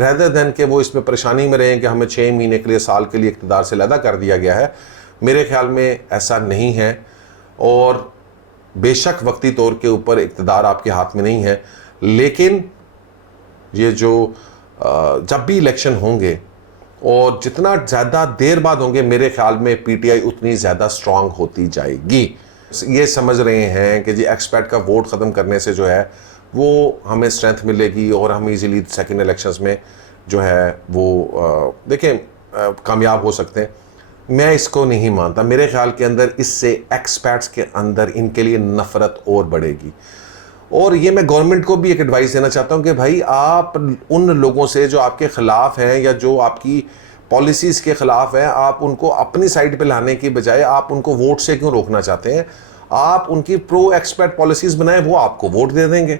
rather than کہ وہ اس میں پریشانی میں رہیں کہ ہمیں 6 مہینے کے لیے سال کے لیے اقتدار سے علیحدہ کر دیا گیا ہے. میرے خیال میں ایسا نہیں ہے, اور بے شک وقتی طور کے اوپر اقتدار آپ کے ہاتھ میں نہیں ہے, لیکن یہ جو جب بھی الیکشن ہوں گے اور جتنا زیادہ دیر بعد ہوں گے, میرے خیال میں پی ٹی آئی اتنی زیادہ سٹرونگ ہوتی جائے گی. یہ سمجھ رہے ہیں کہ جی ایکسپیٹ کا ووٹ ختم کرنے سے جو ہے وہ ہمیں اسٹرینتھ ملے گی اور ہم ایزیلی سیکنڈ الیکشنز میں جو ہے وہ دیکھیں کامیاب ہو سکتے ہیں. میں اس کو نہیں مانتا. میرے خیال کے اندر اس سے ایکسپیٹس کے اندر ان کے لیے نفرت اور بڑھے گی. اور یہ میں گورنمنٹ کو بھی ایک ایڈوائس دینا چاہتا ہوں کہ بھائی آپ ان لوگوں سے جو آپ کے خلاف ہیں یا جو آپ کی پالیسیز کے خلاف ہیں, آپ ان کو اپنی سائڈ پہ لانے کی بجائے آپ ان کو ووٹ سے کیوں روکنا چاہتے ہیں؟ آپ ان کی پرو ایکسپیٹ پالیسیز بنائیں, وہ آپ کو ووٹ دے دیں گے.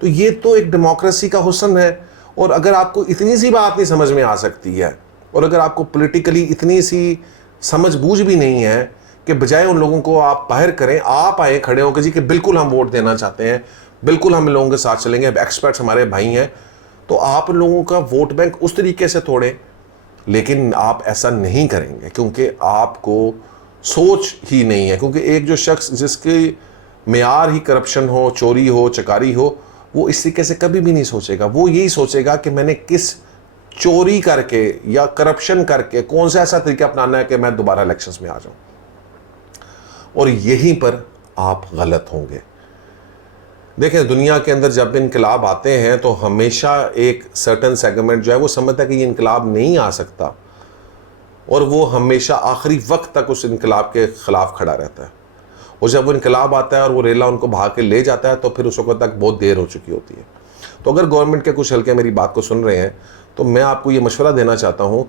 تو یہ تو ایک ڈیموکریسی کا حسن ہے. اور اگر آپ کو اتنی سی بات نہیں سمجھ میں آ سکتی ہے, اور اگر آپ کو پولیٹیکلی اتنی سی سمجھ بوجھ بھی نہیں ہے کہ بجائے ان لوگوں کو آپ باہر کریں, آپ آئیں کھڑے ہو کہ جی کہ بالکل ہم ووٹ دینا چاہتے ہیں, بالکل ہم ان لوگوں کے ساتھ چلیں گے, ایکسپرٹس ہمارے بھائی ہیں, تو آپ ان لوگوں کا ووٹ بینک اس طریقے سے توڑیں. لیکن آپ ایسا نہیں کریں گے کیونکہ آپ کو سوچ ہی نہیں ہے. کیونکہ ایک جو شخص جس کے معیار ہی کرپشن ہو, چوری ہو, چکاری ہو, وہ اس طریقے سے کبھی بھی نہیں سوچے گا. وہ یہی سوچے گا کہ میں نے کس چوری کر کے یا کرپشن کر کے کون سا ایسا طریقہ اپنانا ہے کہ میں دوبارہ الیکشنز میں آ جاؤں. اور یہیں پر آپ غلط ہوں گے. دیکھیں دنیا کے اندر جب انقلاب آتے ہیں تو ہمیشہ ایک سرٹن سیگمنٹ جو ہے وہ سمجھتا ہے کہ یہ انقلاب نہیں آ سکتا, اور وہ ہمیشہ آخری وقت تک اس انقلاب کے خلاف کھڑا رہتا ہے. اور جب وہ انقلاب آتا ہے اور وہ ریلا ان کو بھاگ کے لے جاتا ہے تو پھر اس وقت تک بہت دیر ہو چکی ہوتی ہے. تو اگر گورنمنٹ کے کچھ حلقے میری بات کو سن رہے ہیں تو میں آپ کو یہ مشورہ دینا چاہتا ہوں,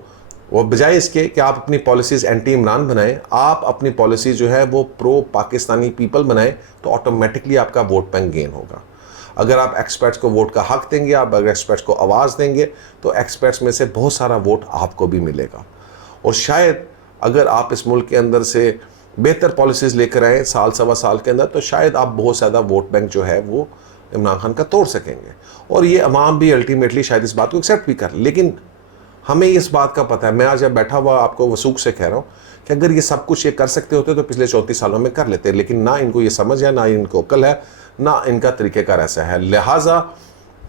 وہ بجائے اس کے کہ آپ اپنی پالیسیز اینٹی عمران بنائیں, آپ اپنی پالیسی جو ہے وہ پرو پاکستانی پیپل بنائیں, تو آٹومیٹکلی آپ کا ووٹ بینک گین ہوگا. اگر آپ ایکسپرٹس کو ووٹ کا حق دیں گے, آپ اگر ایکسپرٹس کو آواز دیں گے, تو ایکسپرٹس میں سے بہت سارا ووٹ آپ کو بھی ملے گا. اور شاید اگر آپ اس ملک کے اندر سے بہتر پالیسیز لے کر آئیں سال سوا سال کے اندر, تو شاید آپ بہت زیادہ ووٹ بینک جو ہے وہ عمران خان کا توڑ سکیں گے. اور یہ عوام بھی الٹیمیٹلی شاید اس بات کو ایکسیپٹ بھی کر. لیکن ہمیں اس بات کا پتہ ہے, میں آج جب بیٹھا ہوا آپ کو وثوق سے کہہ رہا ہوں کہ اگر یہ سب کچھ یہ کر سکتے ہوتے تو پچھلے 34 سالوں میں کر لیتے. لیکن نہ ان کو یہ سمجھ ہے, نہ ان کو عقل ہے, نہ ان کا طریقہ کار ایسا ہے. لہٰذا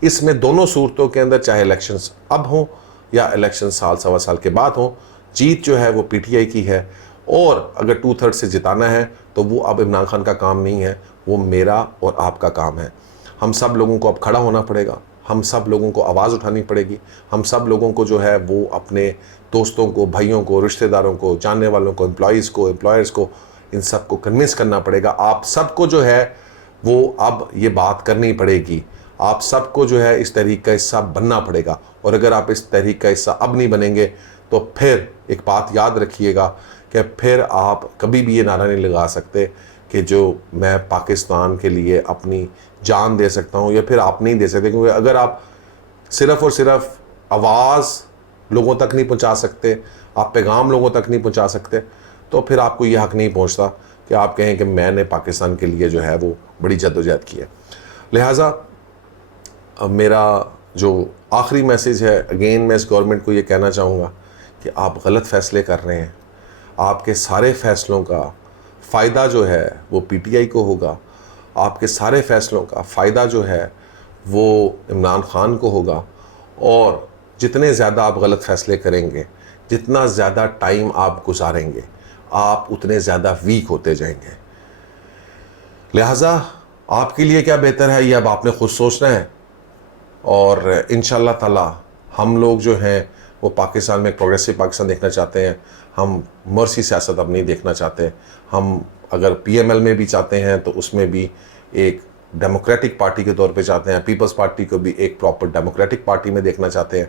اس میں دونوں صورتوں کے اندر, چاہے الیکشنز اب ہوں یا الیکشن سال سوا سال کے بعد ہوں, جیت جو ہے وہ پی ٹی آئی کی ہے. اور اگر 2/3 سے جتانا ہے تو وہ اب عمران خان کا کام نہیں ہے, وہ میرا اور آپ کا کام ہے. ہم سب لوگوں کو اب کھڑا ہونا پڑے گا, ہم سب لوگوں کو آواز اٹھانی پڑے گی, ہم سب لوگوں کو جو ہے وہ اپنے دوستوں کو, بھائیوں کو, رشتہ داروں کو, جاننے والوں کو, امپلائیز کو, امپلائرز کو, ان سب کو کنونس کرنا پڑے گا. آپ سب کو جو ہے وہ اب یہ بات کرنی پڑے گی. آپ سب کو جو ہے اس تحریک کا حصہ بننا پڑے گا. اور اگر آپ اس تحریک کا حصہ اب نہیں بنیں گے تو پھر ایک بات یاد رکھیے گا کہ پھر آپ کبھی بھی یہ نعرہ نہیں لگا سکتے کہ جو میں پاکستان کے لیے اپنی جان دے سکتا ہوں, یا پھر آپ نہیں دے سکتے. کیونکہ اگر آپ صرف اور صرف آواز لوگوں تک نہیں پہنچا سکتے, آپ پیغام لوگوں تک نہیں پہنچا سکتے, تو پھر آپ کو یہ حق نہیں پہنچتا کہ آپ کہیں کہ میں نے پاکستان کے لیے جو ہے وہ بڑی جدوجہد کی ہے. لہٰذا میرا جو آخری میسیج ہے, اگین میں اس گورنمنٹ کو یہ کہنا چاہوں گا کہ آپ غلط فیصلے کر رہے ہیں. آپ کے سارے فیصلوں کا فائدہ جو ہے وہ پی ٹی آئی کو ہوگا. آپ کے سارے فیصلوں کا فائدہ جو ہے وہ عمران خان کو ہوگا. اور جتنے زیادہ آپ غلط فیصلے کریں گے, جتنا زیادہ ٹائم آپ گزاریں گے, آپ اتنے زیادہ ویک ہوتے جائیں گے. لہٰذا آپ کے لیے کیا بہتر ہے یہ اب آپ نے خود سوچنا ہے. اور انشاءاللہ تعالی ہم لوگ جو ہیں وہ پاکستان میں ایک پروگریسو پاکستان دیکھنا چاہتے ہیں. ہم مرسی سیاست اب نہیں دیکھنا چاہتے. ہم اگر پی ایم ایل میں بھی چاہتے ہیں تو اس میں بھی ایک ڈیموکریٹک پارٹی کے طور پہ چاہتے ہیں. پیپلز پارٹی کو بھی ایک پراپر ڈیموکریٹک پارٹی میں دیکھنا چاہتے ہیں.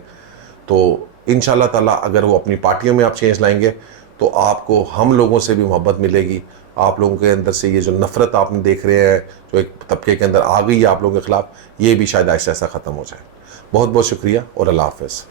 تو انشاءاللہ تعالی اگر وہ اپنی پارٹیوں میں آپ چینج لائیں گے تو آپ کو ہم لوگوں سے بھی محبت ملے گی. آپ لوگوں کے اندر سے یہ جو نفرت آپ نے دیکھ رہے ہیں جو ایک طبقے کے اندر آ گئی ہے آپ لوگوں کے خلاف, یہ بھی شاید ایسا ختم ہو جائے. بہت بہت شکریہ اور اللہ حافظ.